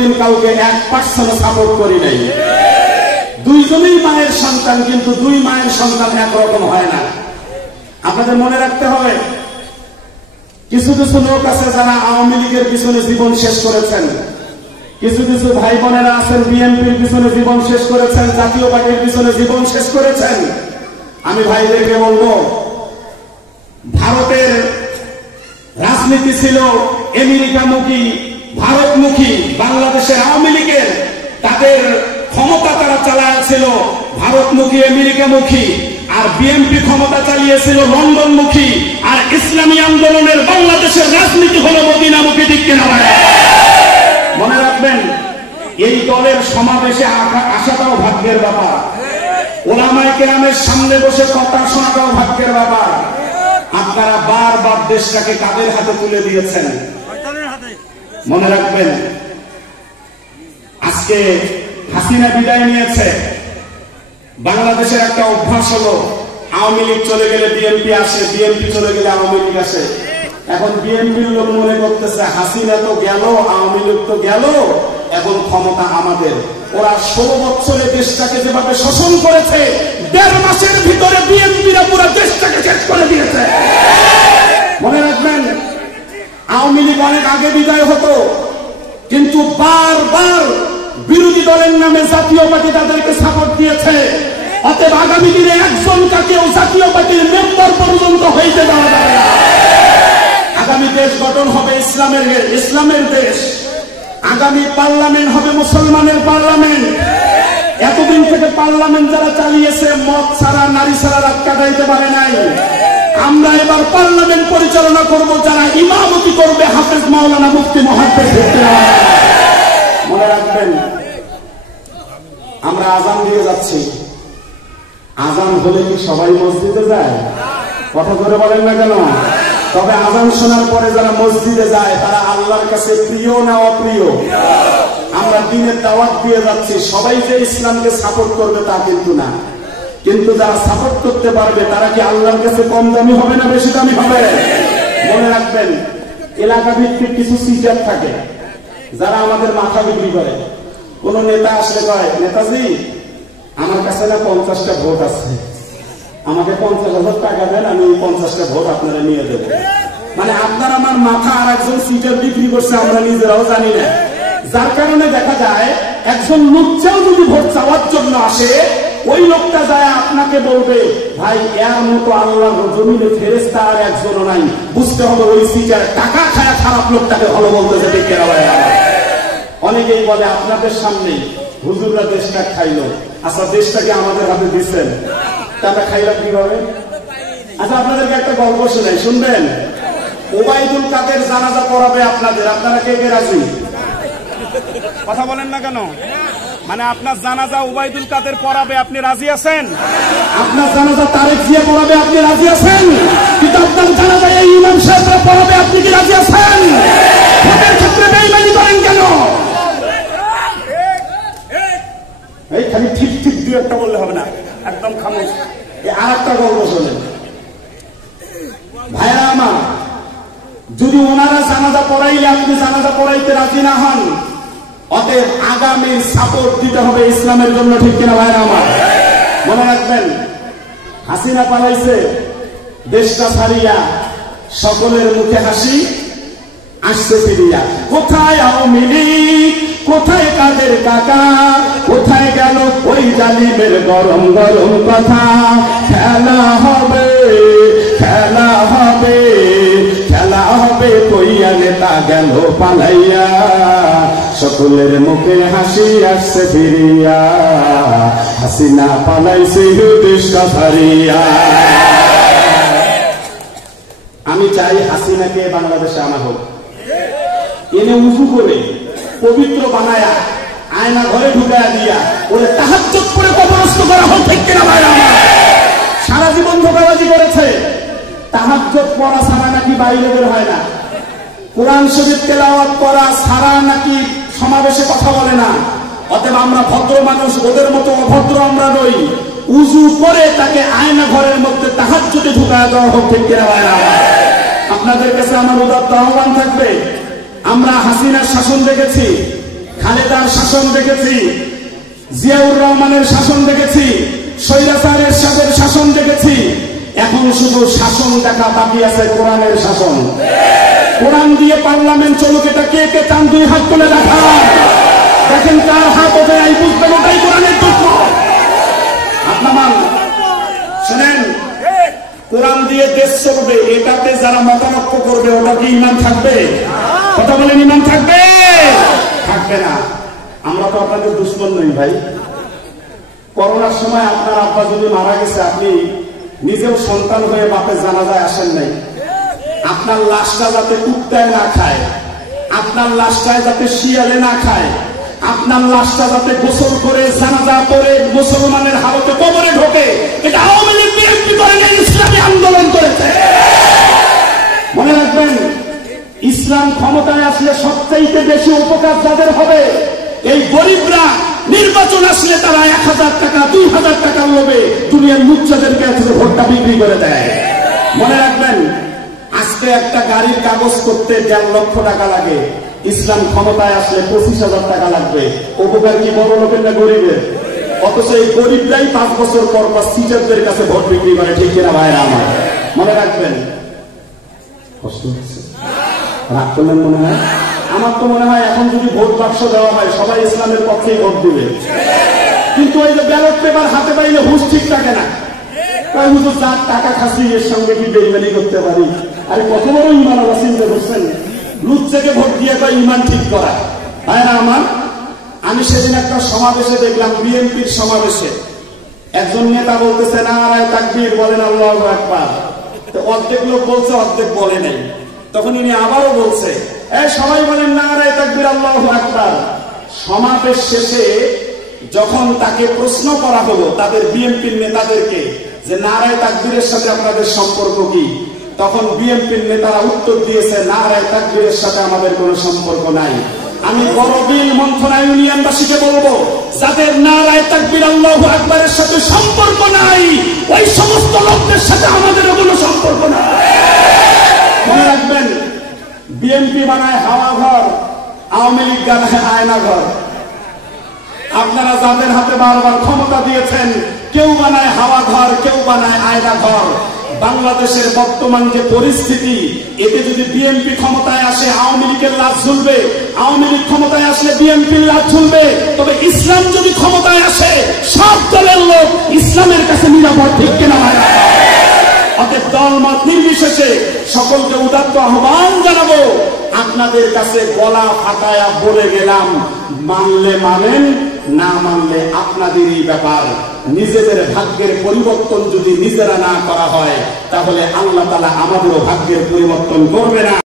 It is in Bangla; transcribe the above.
দিন কাউকে 1% সাপোর্ট করি নাই। দুইজনই মায়ের সন্তান, কিন্তু দুই মায়ের সন্তান একরকম হয় না। আপনাদের মনে রাখতে হবে, কিছু কিছু লোক আছে যারা আওয়ামী লীগের পিছনে জীবন শেষ করেছেন, কিছু কিছু ভাই বোনেরা আছেন বিএনপির পিছনে জীবন শেষ করেছেন, জাতীয় পার্টির পিছনে জীবন শেষ করেছেন। আমি ভাইদেরকে বলবো, ভারতের রাজনীতি ছিল আমেরিকামুখী, ভারতমুখী। বাংলাদেশের আওয়ামী লীগের তাদের ক্ষমতা তারা চালাচ্ছিল ভারতমুখী, আমেরিকামুখী, আর বিএনপি ক্ষমতা চালিয়েছিল লন্ডনমুখী। আর ইসলামী আন্দোলনের বাংলাদেশের রাজনীতি হলো মদিনামুখী। ঠিক কিনা ভাই? মনে রাখবেন, এই দলের সমাবেশে আসাটাও ভাগ্যের ব্যাপার, ওলামায়ে কেরামের সামনে বসে কথা শোনাটাও ভাগ্যের ব্যাপার। আপনারা বারবার দেশটাকে কাদের হাতে তুলে দিয়েছেন। মনে রাখবেন, আজকে হাসিনা বিদায় নিয়েছে। বাংলাদেশের একটা অভ্যাস হলো, আওয়ামী লীগ চলে গেলে বিএনপি আসে, বিএনপি চলে গেলে আওয়ামী লীগ আসে। এখন বিএনপির লোক মনে করতেছে হাসিনা তো গেল, আওয়ামী লীগ তো গেল, এখন ক্ষমতা আমাদের। ওরা 16 বছরে দেশটাকে যেভাবে শোষণ করেছে, 1.5 মাসের ভিতরে বিএনপিরা পুরো দেশটাকে শেষ করে দিয়েছে। মনে রাখবেন, আওয়ামী লীগ অনেক আগে বিদায় হতো, কিন্তু বারবার বিরোধী দলের নামে জাতীয় পার্টি তাদেরকে সাপোর্ট দিয়েছে। অতএব আগামী দিনে একজন কাকেও জাতীয় পার্টির মেম্বার পর্যন্ত হইতে দেওয়া যাবে না। আগামী দেশ গঠন হবে ইসলামের দেশ। আগামী পার্লামেন্ট হবে মুসলমানের পার্লামেন্ট। এতদিন থেকে পার্লামেন্ট যারা চালিয়েছে, মদ ছাড়া, নারী ছাড়া রাত কাটাইতে পারে নাই। আমরা এবার পার্লামেন্ট পরিচালনা করব, যারা ইমামতি করবে হাফেজ মাওলানা মুফতি মুহাদ্দিস। মনে রাখবেন, আমরা আজান দিয়ে যাচ্ছি। আজান হলে কি সবাই মসজিদে যায়? কথা করে বলেন না কেন? তবে আজান শোনার পরে যারা মসজিদে যায়, তারা আল্লাহর কাছে প্রিয় না অপ্রিয়? আমরা দিনের দাওয়াত দিয়ে যাচ্ছি। সবাই যে ইসলামকে সাপোর্ট করবে তা কিন্তু না, কিন্তু যারা সাপোর্ট করতে পারবে তারা কি আল্লাহর কাছে কম দামি হবে না বেশি দামি হবে? মনে রাখবেন, এলাকা ভিত্তিক কিছু সিটার থাকে যারা আমাদের মাথা বিক্রি করে। কোন নেতা আসলে কয়, নেতাজি আমার কাছে না 50টা ভোট আছে, আমাকে 50,000 টাকা দেন, আমি 50টা ভোট আপনারা নিয়ে দেব। মানে আপনার আমার মাথা আর একজন সিটার বিক্রি করছে, আমরা নিজেরাও জানি না। যার কারণে দেখা যায়, একজন লুচ্চাও যদি ভোট চাওয়ার জন্য আসে, ওই লোকটা যায় আপনাকে বলবে, ভাই এর মতো আল্লাহর জমিনে ফেরেশতা আর একজনও নাই। বুঝতে হবে ওই সিটার টাকা খায়া খারাপ লোকটাকে ভালো বলতেছে। ঠিক কিনা ভাই? অনেকেই বলে আপনাদের সামনে হুজুররা দেশটা খাইলো। আচ্ছা, দেশটাকে আমাদের হাতে দিচ্ছেন, আমরা খাইলাম কিভাবে? আচ্ছা, আপনাদেরকে একটা গল্প শোনাই, শুনবেন? ওবায়দুল কাদের জানাজা পড়াবে আপনাদের, আপনারা কে কে রাজি? কথা বলেন না কেন? মানে আপনার জানাজা ওবায়দুল কাদের পড়াবে, আপনি রাজি আছেন? আপনার জানাজা তারেক জিয়া পড়াবে, আপনি রাজি আছেন? কিন্তু আপনার জানাজা এই ইমাম সাহেবরা পড়াবে, আপনি কি রাজি আছেন? ভোটের ক্ষেত্রে বেঈমানি করেন কেন? এই খালি ঠিক ঠিক দুই একটা বললে হবে না, একদম খামোশ। আর একটা গল্প শোনেন ভাইরা আমার, যদি ওনারা জানাজা পড়াইলে আপনি জানাজা পড়াইতে রাজি না হন, অতএব আগামীর সাপোর্ট দিতে হবে ইসলামের জন্য। ঠিক কিনা ভাইরা আমার? মনে রাখবেন, হাসিনা পালাইছে দেশটা ছাড়িয়া, সকলের মুখে হাসি আসছে ফিরিয়া। কোথায় আওয়ামী লীগ, কোথায় কাদের কাকা, কোথায় গেল ওই জালিমের গরম গরম কথা? খেলা হবে, খেলা হবে, খেলা হবে, কইয়া নেতা গেল পালাইয়া, সকলের মুখে হাসি আসছে ফিরিয়া, হাসিনা পালাইছে দেশটা ছাড়িয়া। আমি চাই হাসিনাকে বাংলাদেশে আনা হোক, এনে উঁচু করে পবিত্র বানায়া আয়না ঘরে ঢুকায়া দিয়া ওরে তাহাজ্জুদ করে কবরস্থ করা হোক। ঠিক কিনা ভাইরা? সারা জীবন ধোঁকাবাজি করেছে। তাহাজ্জুদ পড়া ছাড়া নাকি বাইরে বের হয় না, কোরআন শরীফ তেলাওয়াত করা ছাড়া নাকি সমাবেশে কথা বলে না। অতএব আমরা ভদ্র মানুষ, ওদের মতো অভদ্র আমরা নই। উজু করে তাকে আয়না ঘরের মধ্যে তাহাজ্জুদে ঢুকায়া দেওয়া হোক। ঠিক কিনা ভাইরা? আপনাদের কাছে আমার উদাত্ত আহ্বান থাকবে, আমরা হাসিনার শাসন দেখেছি, খালেদার শাসন দেখেছি, জিয়াউর রহমানের শাসন দেখেছি, স্বৈরাচারের শাসন দেখেছি। এখন শুধু শাসন দেখা বাকি আছে, কোরআনের শাসন। কোরআন দিয়ে পার্লামেন্ট চলুক, এটা কে কে চান? 2 হাত তুলে দেখা। দেখেন কার হাত ওঠে, এই বুঝবেন ওটাই কোরআনের দুশ্মন। আপনার শুনেন, কোরআন দিয়ে দেশ চলবে, এটাতে যারা মতানক্য করবে ওটা কি ইমান থাকবে? কথা বলেন, ইমান থাকবে? থাকবে না। আমরা তো আপনাদের দুশ্মন নই ভাই। করোনার সময় আপনার আব্বা যদি মারা গেছে, আপনি নিজেও সন্তান হয়ে বাপের জানাজায় আসেন নাই। আপনার লাশটা যাতে কুত্তায় না খায়, আপনার লাশটায় যাতে শিয়ালে না খায়, আপনার লাশটা যাতে গোসল করে জানাজা করে মুসলমানের হালতে কবরে ঢোকে, এটা আওয়ামী লীগ বিএনপি করে না, ইসলামী আন্দোলন করেছে। মনে রাখবেন, ইসলাম ক্ষমতায় আসলে সবচাইতে বেশি উপকার যাদের হবে, এই গরিবরা। নির্বাচন আসলে তারা 1000 টাকা 2000 টাকার লোভে দুনিয়ার মুচ্চাদের কাছে ভোটটা বিক্রি করে দেয়। মনে রাখবেন, আজকে একটা গাড়ির কাগজ করতে 1.5 লক্ষ টাকা লাগে, ইসলাম ক্ষমতায় আসলে 25,000 টাকা লাগবে। উপকার কি বড় লোকের না গরিবের? অথচ এই গরিবরাই 5 বছর পর সিটারদের কাছে ভোট বিক্রি করে, ঠিক কিনা ভাইরা আমার? মনে রাখবেন। কষ্ট হচ্ছে, রাগ করলেন মনে হয়? আমার তো মনে হয় এখন যদি ভোট বাক্স দেওয়া হয় সবাই ইসলামের পক্ষেই ভোট দিবে। কিন্তু ওই যে ব্যালট পেপার হাতে পাইলে হুঁশ ঠিক থাকে না। তাই হুজুর যার টাকা খাসি এর সঙ্গে কি বেইমানি করতে পারি? আরে কত বড় ইমান আল্লাহ চিন্তা করছেন, লুচ্চাকে ভোট দিয়ে তো ইমান ঠিক করা হয় না আমার। আমি সেদিন একটা সমাবেশে দেখলাম, বিএনপির সমাবেশে একজন নেতা বলতেছে নারায়ে তাকবীর, বলেন আল্লাহু আকবার। তো অর্ধেক লোক বলছে, অর্ধেক বলে নাই। তখন উনি আবারও বলছে, সবাই বলেন নারায়ে তাকবীর আল্লাহু আকবার। সমাবেশ শেষে যখন তাকে প্রশ্ন করা হলো তাদের বিএনপির নেতাদেরকে যে নারায়ে তাকবীরের সাথে আপনাদের সম্পর্ক কি, তখন বিএনপির নেতারা উত্তর দিয়েছে, নারায়ে তাকবীরের সাথে আমাদের কোনো সম্পর্ক নাই। আমি বড়বিল মন্থনা ইউনিয়নবাসীকে বলবো, যাদের নারায়ে তাকবীর আল্লাহু আকবারের সাথে সম্পর্ক নাই, ওই সমস্ত লোকদের সাথে আমাদেরও কোনো সম্পর্ক নাই। মনে রাখবেন, বিএনপি বানায় হাওয়া ঘর, আওয়ামী লীগ বানায় আয়না ঘর। আপনারা যাদের হাতে বারবার ক্ষমতা দিয়েছেন, কেউ বানায় হাওয়া ঘর, কেউ বানায় আয়না ঘর। বাংলাদেশের বর্তমান যে পরিস্থিতি, এতে যদি বিএনপি ক্ষমতায় আসে আওয়ামী লীগের লাশ ঝুলবে, আওয়ামী লীগ ক্ষমতায় আসলে বিএনপির লাশ ঝুলবে। তবে ইসলাম যদি ক্ষমতায় আসে, সব দলের লোক ইসলামের কাছে নিরাপদ, ঠিক কিনা ভাই? অতএব দলমত নির্বিশেষে সকলকে উদাত্ত আহ্বান জানাবো, আপনাদের কাছে গলা ফাটায়া বলে গেলাম, মানলে মানেন, না মানলে আপনাদেরই ব্যাপার। নিজেদের ভাগ্যের পরিবর্তন যদি নিজেরা না করা হয়, তাহলে আল্লাহ তাআলা আমাদেরও ভাগ্যের পরিবর্তন করবে না।